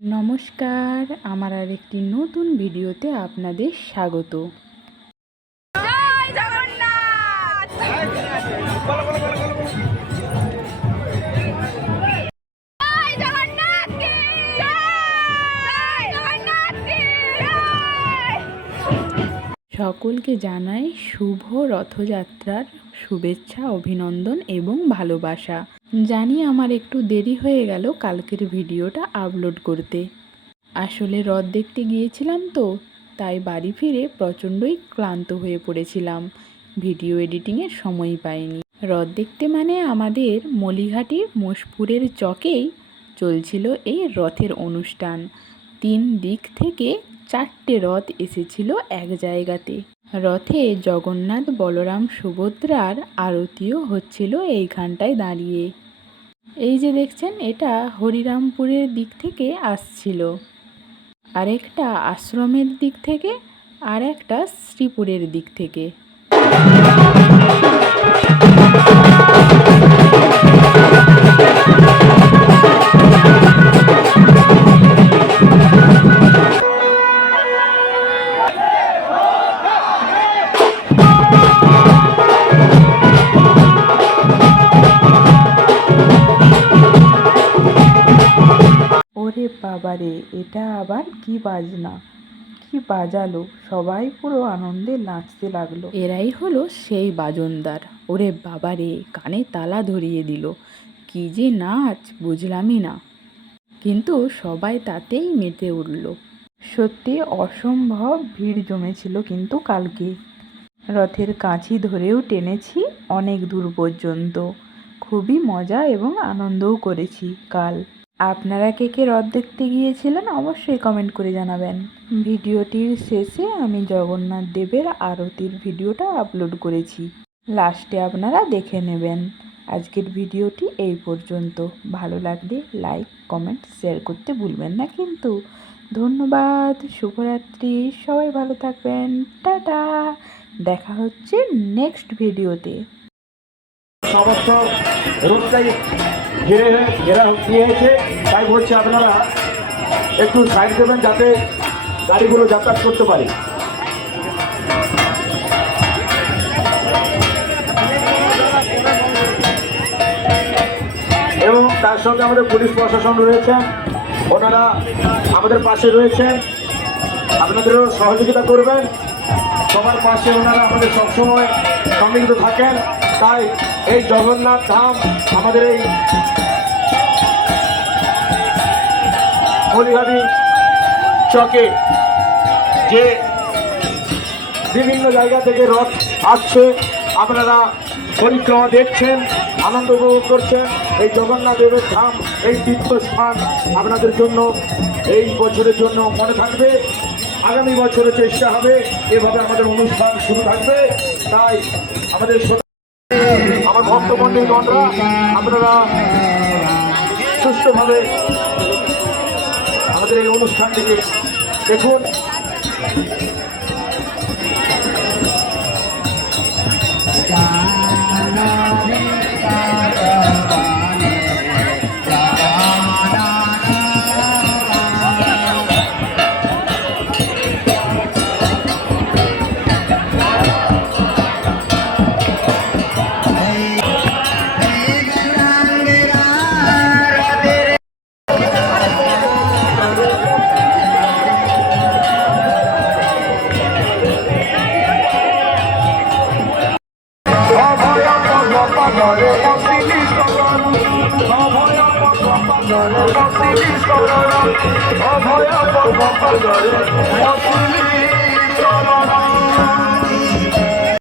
নমস্কার আমার আর একটি নতুন ভিডিওতে আপনাদের স্বাগত। সকলকে জানাই শুভ রথযাত্রার শুভেচ্ছা, অভিনন্দন এবং ভালোবাসা। জানি আমার একটু দেরি হয়ে গেল কালকের ভিডিওটা আপলোড করতে। আসলে রথ দেখতে গিয়েছিলাম তো, তাই বাড়ি ফিরে প্রচণ্ডই ক্লান্ত হয়ে পড়েছিলাম। ভিডিও এডিটিংয়ের সময় পাইনি। রথ দেখতে মানে আমাদের মলিঘাটি মোশপুরের চকেই চলছিল এই রথের অনুষ্ঠান। তিন দিক থেকে চারটে রথ এসেছিল এক জায়গাতে। রথে জগন্নাথ বলরাম সুভদ্রার আরতিও হচ্ছিল এইখানটায় দাঁড়িয়ে। এই যে দেখছেন, এটা হরিরামপুরের দিক থেকে আসছিল। আরেকটা আশ্রমের দিক থেকে আর একটা শ্রীপুরের দিক থেকে। ওরে বাবারে এটা আবার কি বাজনা? কি বাজালো সবাই পুরো আনন্দে নাচতে লাগল। এরাই হলো সেই বাজনদার। ওরে বাবারে কানে তালা ধরিয়ে দিল। কি যে নাচ বুঝলামই না। কিন্তু সবাই তাতেই মেতে উঠল। সত্যি অসম্ভব ভিড় জমেছিল কিন্তু কালকে। রথের কাঁচি ধরেও টেনেছি অনেক দূর পর্যন্ত। খুবই মজা এবং আনন্দও করেছি কাল। আপনারা কে কে রথ দেখতে গিয়েছিলেন অবশ্যই কমেন্ট করে জানাবেন। ভিডিওটির শেষে আমি জগন্নাথ দেবের আরতির ভিডিওটা আপলোড করেছি। লাস্টে আপনারা দেখে নেবেন। আজকের ভিডিওটি এই পর্যন্ত। ভালো লাগলে লাইক কমেন্ট শেয়ার করতে ভুলবেন না কিন্তু। ধন্যবাদ, শুভরাত্রি, সবাই ভালো থাকবেন। টাটা, দেখা হচ্ছে নেক্সট ভিডিওতে ঘিরে ঘেরা দিয়েছে। তাই বলছি আপনারা একটু সাইড দেবেন যাতে গাড়িগুলো যাতায়াত করতে পারে। এবং তার সঙ্গে আমাদের পুলিশ প্রশাসন রয়েছেন ওনারা আমাদের পাশে রয়েছেন আপনাদেরও সহযোগিতা করবেন। সবার পাশে ওনারা আমাদের সবসময় সম্মিলিত থাকেন। তাই এই জগন্নাথ ধাম আমাদের এই হলিঘাটি চকে যে বিভিন্ন জায়গা থেকে রথ আসছে, আপনারা পরিক্রমা দেখছেন, আনন্দ উপভোগ করছেন। এই জগন্নাথ দেবের ধাম, এই তীর্থস্থান আপনাদের জন্য, এই বছরের জন্য মনে থাকবে। আগামী বছরের চেষ্টা হবে, এভাবে আমাদের অনুষ্ঠান শুরু থাকবে। তাই আমাদের আমার ভক্তমন্ডলীগণরা আপনারা সুস্থভাবে আমাদের এই অনুষ্ঠানটিকে দেখুন। অভয়